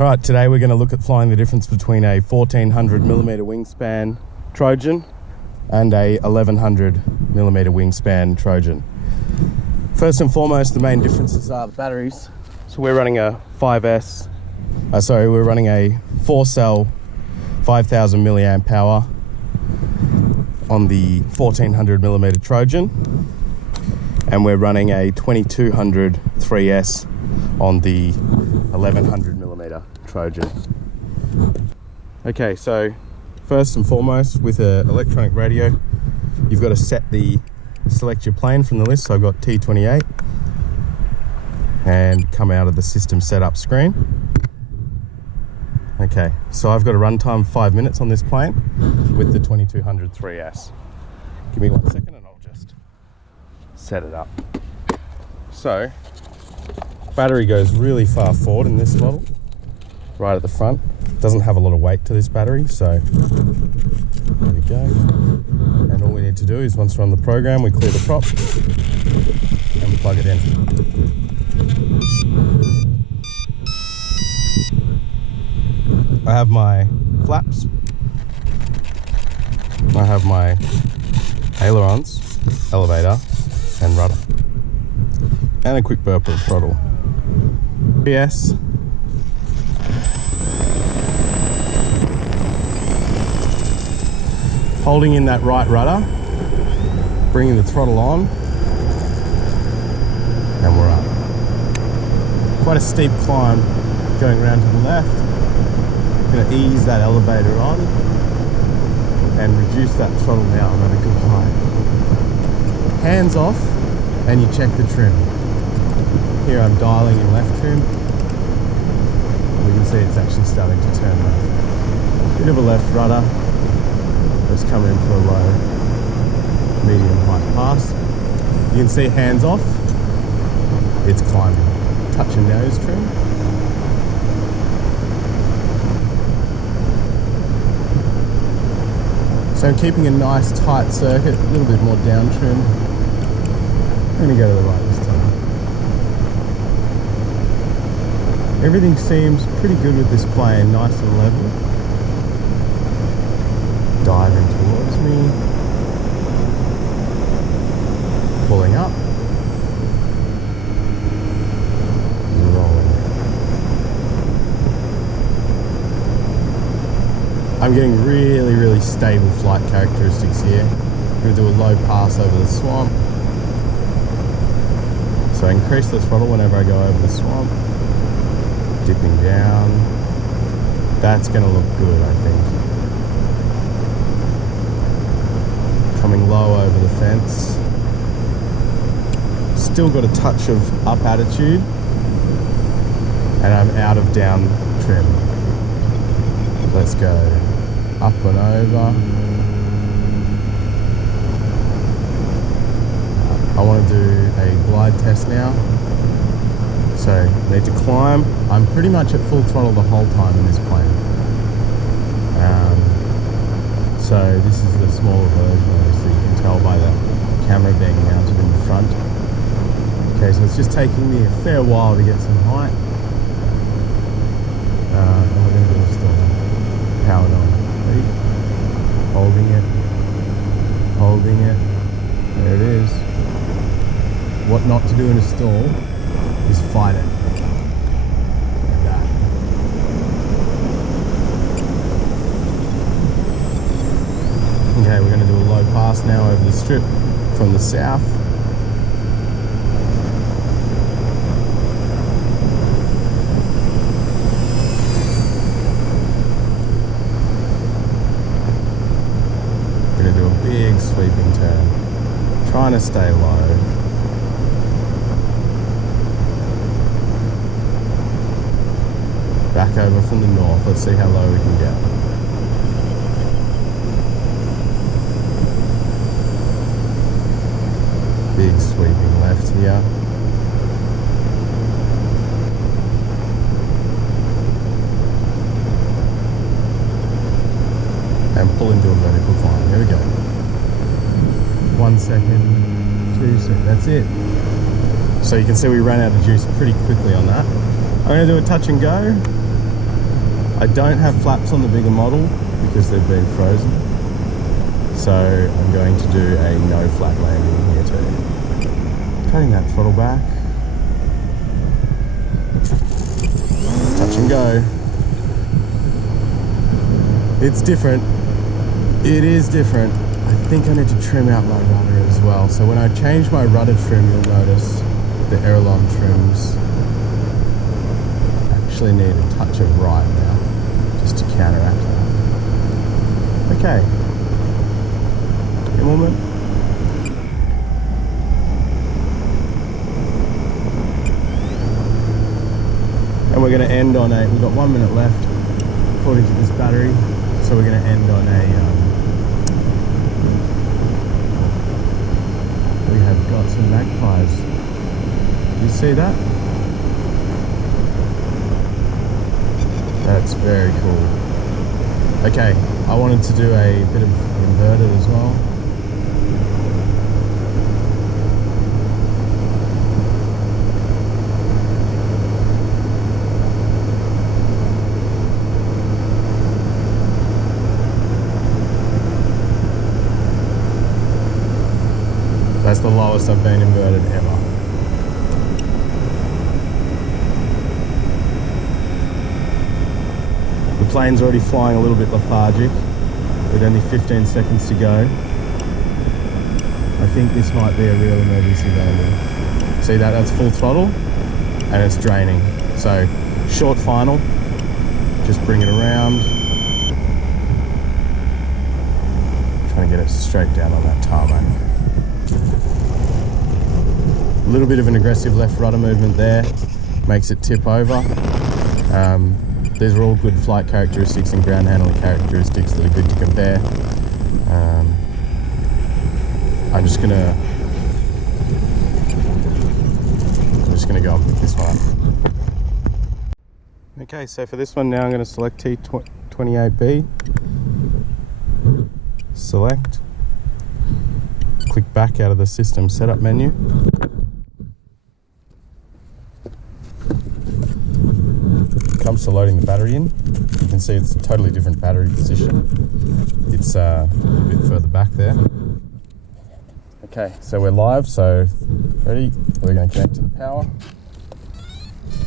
Alright, today we're going to look at flying the difference between a 1400mm wingspan Trojan and a 1100mm wingspan Trojan. First and foremost, the main differences are the batteries. So we're running a 4-cell 5000 milliamp power on the 1400mm Trojan, and we're running a 2200 3S on the 1100mm Trojan. Okay, so first and foremost, with an electronic radio, you've got to select your plane from the list. So I've got T-28 and come out of the system setup screen. Okay, so I've got a runtime of 5 minutes on this plane with the 2200 3S. Give me 1 second and I'll just set it up. So, battery goes really far forward in this model, right at the front. Doesn't have a lot of weight to this battery, so there we go. And all we need to do is, once we're on the program, we clear the prop and plug it in. I have my flaps, I have my ailerons, elevator and rudder, and a quick burp of throttle. Yes. Holding in that right rudder, bringing the throttle on, and we're up. Quite a steep climb going around to the left. Going to ease that elevator on and reduce that throttle down at a good height. Hands off and you check the trim. Here I'm dialing in left trim. We can see it's actually starting to turn left. Bit of a left rudder. Let's come in for a low, medium height pass. You can see hands off. It's climbing. Touch and nose trim. So I'm keeping a nice tight circuit, a little bit more down trim. I'm going to go to the right this time. Everything seems pretty good with this plane, nice and level. Diving towards me. Pulling up. Rolling. I'm getting really stable flight characteristics here. I'm going to do a low pass over the swamp. So I increase the throttle whenever I go over the swamp. Dipping down. That's going to look good, I think. Coming low over the fence. Still got a touch of up attitude. And I'm out of down trim. Let's go up and over. I want to do a glide test now. So, need to climb. I'm pretty much at full throttle the whole time in this plane. So this is the smaller version, obviously you can tell by the camera being mounted in the front. Okay, so it's just taking me a fair while to get some height. And we're going to do a stall. Powered on. Ready? Holding it. Holding it. There it is. What not to do in a stall is fight it. Like that. Okay, we're going to do a low pass now over the strip from the south. Going to do a big sweeping turn. Trying to stay low. Back over from the north. Let's see how low we can get. Big sweeping left here. And pull into a vertical climb. Here we go. 1 second, 2 seconds. That's it. So you can see we ran out of juice pretty quickly on that. I'm going to do a touch and go. I don't have flaps on the bigger model because they've been frozen. So I'm going to do a no flap landing here too. Cutting that throttle back. Touch and go. It's different. It is different. I think I need to trim out my rudder as well. So when I change my rudder trim, you'll notice the aileron trims actually need a touch of right now, just to counteract that. Okay. Moment. And we're going to end on we've got 1 minute left according to this battery, so we're going to end on we have got some magpies. You see that? That's very cool. Okay, I wanted to do a bit of inverted as well. That's the lowest I've been inverted ever. The plane's already flying a little bit lethargic with only 15 seconds to go. I think this might be a real emergency landing. See that? That's full throttle and it's draining. So short final, just bring it around. Trying to get it straight down on that tarmac. A little bit of an aggressive left rudder movement there, makes it tip over. These are all good flight characteristics and ground handling characteristics that are good to compare. I'm just gonna go and pick this one up. Okay, so for this one now I'm gonna select T-28B. Select. Click back out of the system setup menu. Comes to loading the battery in. You can see it's a totally different battery position. It's a bit further back there. Okay, so we're live, so ready? We're going to connect to the power.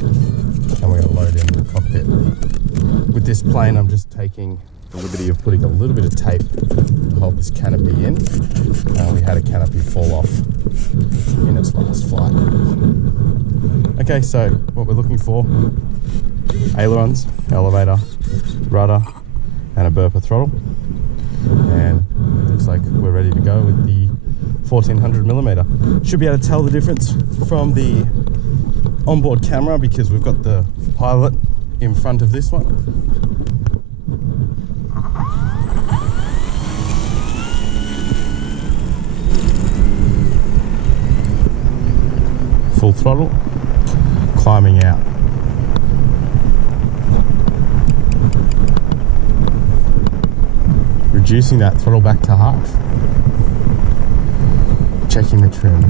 And we're going to load in the cockpit. With this plane, I'm just taking the liberty of putting a little bit of tape to hold this canopy in. We had a canopy fall off in its last flight. Okay, so what we're looking for: ailerons, elevator, rudder, and a burper throttle. And looks like we're ready to go with the 1400mm. Should be able to tell the difference from the onboard camera because we've got the pilot in front of this one. Full throttle, climbing out. Reducing that throttle back to half. Checking the trim.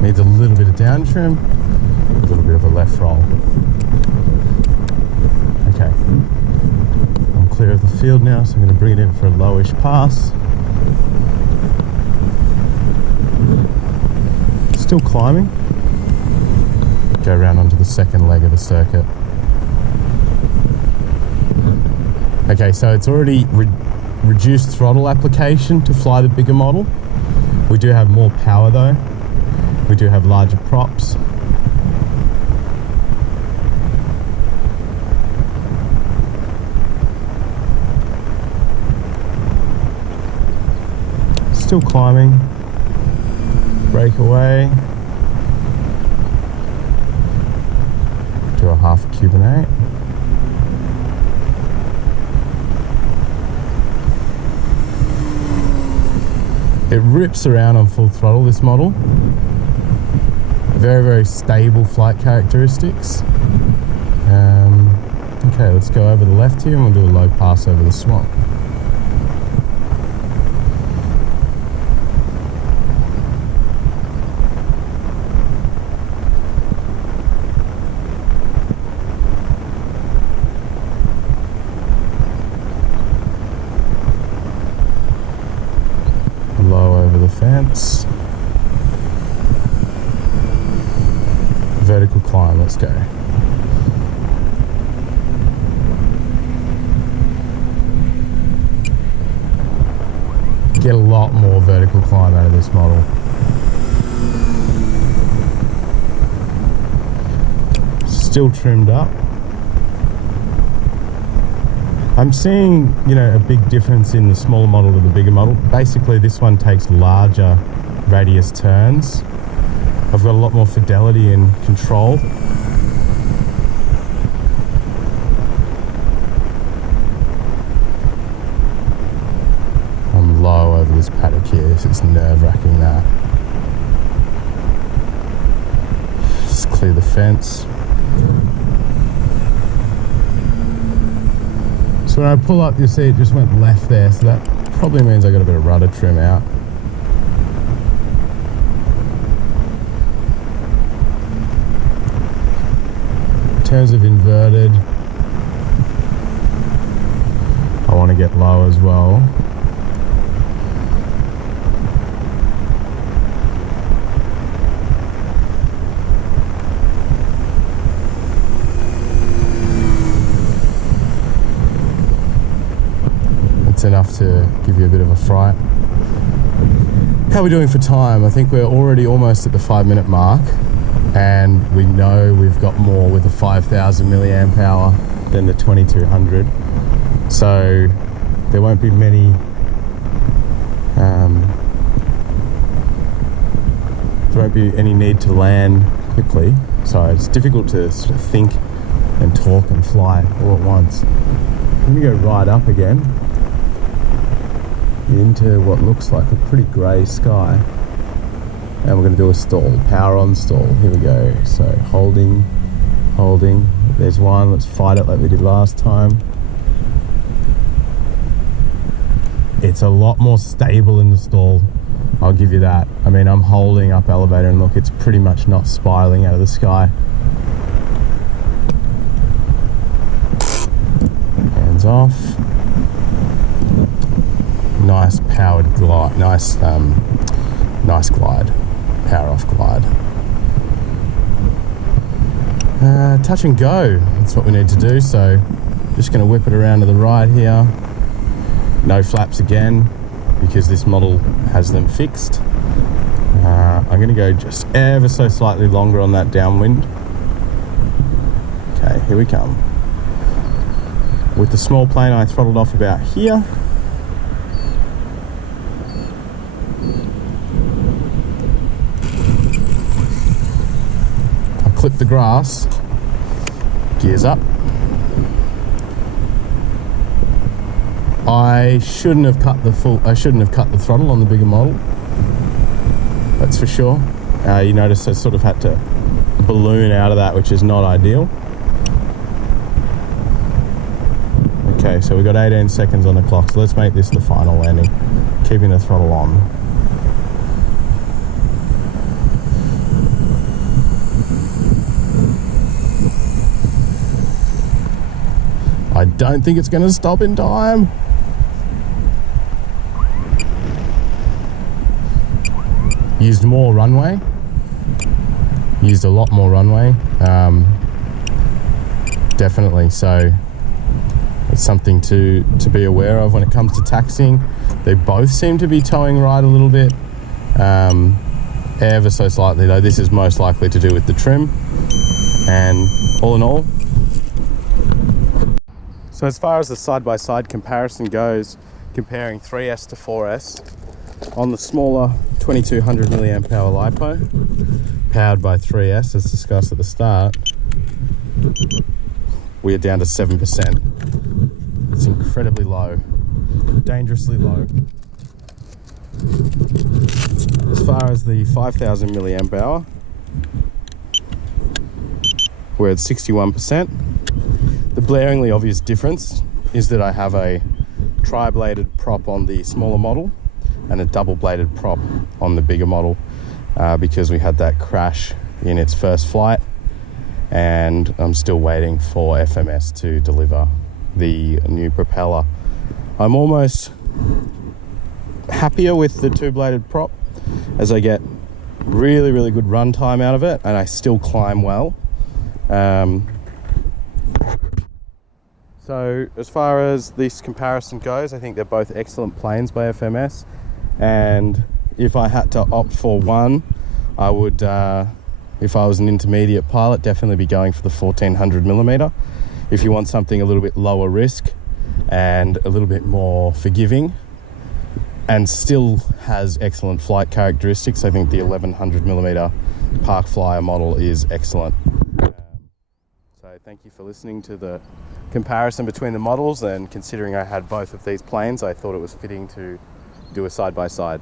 Needs a little bit of down trim, a little bit of a left roll. Okay. I'm clear of the field now, so I'm going to bring it in for a lowish pass. Still climbing. Go around onto the second leg of the circuit. Okay, so it's already reduced throttle application to fly the bigger model. We do have more power though. We do have larger props. Still climbing. Brake away. Do a half Cuban 8. It rips around on full throttle, this model. Very, very stable flight characteristics. Okay, let's go over the left here and we'll do a low pass over the swamp. let's go. Get a lot more vertical climb out of this model. Still trimmed up. I'm seeing, you know, a big difference in the smaller model to the bigger model. Basically, this one takes larger radius turns. I've got a lot more fidelity and control. I'm low over this paddock here. This is nerve-wracking, that. Just clear the fence. So when I pull up, you see it just went left there, so that probably means I got a bit of rudder trim out. In terms of inverted, I want to get low as well. Enough to give you a bit of a fright. How are we doing for time? I think we're already almost at the 5-minute mark, and we know we've got more with a 5,000 milliamp hour than the 2200, so there won't be many there won't be any need to land quickly, so it's difficult to sort of think and talk and fly all at once. Let me go right up again into what looks like a pretty grey sky, and we're going to do a stall, power on stall. Here we go. So holding, there's one. Let's fight it like we did last time. It's a lot more stable in the stall, I'll give you that. I mean, I'm holding up elevator and look, it's pretty much not spiraling out of the sky. Hands off. Nice powered glide, nice glide, power off glide. Touch and go, that's what we need to do. So just going to whip it around to the right here. No flaps again, because this model has them fixed. I'm going to go just ever so slightly longer on that downwind. Okay, here we come. With the small plane, I throttled off about here. Clip the grass, gears up. I shouldn't have cut the throttle on the bigger model, that's for sure. You notice I sort of had to balloon out of that, which is not ideal. Okay, so we've got 18 seconds on the clock, so let's make this the final landing, keeping the throttle on. I don't think it's going to stop in time. Used more runway. Used a lot more runway. Definitely. So it's something to be aware of when it comes to taxiing. They both seem to be towing right a little bit. Ever so slightly though. This is most likely to do with the trim. And all in all, so as far as the side-by-side comparison goes, comparing 3S to 4S, on the smaller 2200 milliamp hour LiPo, powered by 3S as discussed at the start, we are down to 7%. It's incredibly low, dangerously low. As far as the 5000 milliamp hour, we're at 61%. The blaringly obvious difference is that I have a tri-bladed prop on the smaller model and a double-bladed prop on the bigger model because we had that crash in its first flight, and I'm still waiting for FMS to deliver the new propeller. I'm almost happier with the two-bladed prop as I get really good run time out of it, and I still climb well. So as far as this comparison goes, I think they're both excellent planes by FMS, and if I had to opt for one, I would, if I was an intermediate pilot, definitely be going for the 1400mm. If you want something a little bit lower risk and a little bit more forgiving and still has excellent flight characteristics, I think the 1100mm park flyer model is excellent. So thank you for listening to the comparison between the models, and considering I had both of these planes, I thought it was fitting to do a side-by-side.